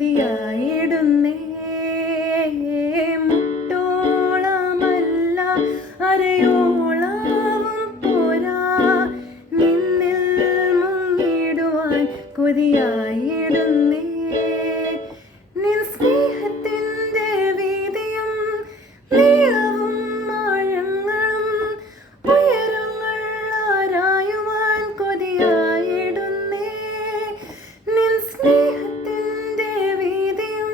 കൊതിയായിടുന്നേ. മുട്ടോളമല്ല അരയോളവും പോരാ, നിന്നിൽ മുങ്ങിടുവാൻ കൊതിയായിടുന്നേ. നിൻ സ്നേഹത്തിൻ്റെ വീതിയും നീളവും ആഴങ്ങളും ഉയരങ്ങൾ ആരായുവാൻ കൊതിയായിടുന്നേ. നിൻ സ്നേഹത്തിൻ്റെ വീതിയും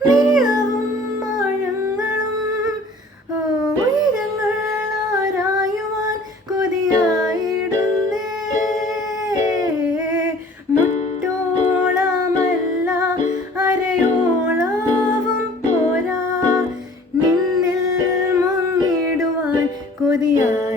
നീളവും ആഴങ്ങളും ഉയരങ്ങൾ ആരായുവാൻ കൊതിയായിടുന്നേ. മുട്ടോളമല്ല അരയോളവും പോരാ, നിന്നിൽ മുങ്ങിടുവാൻ കൊതിയായി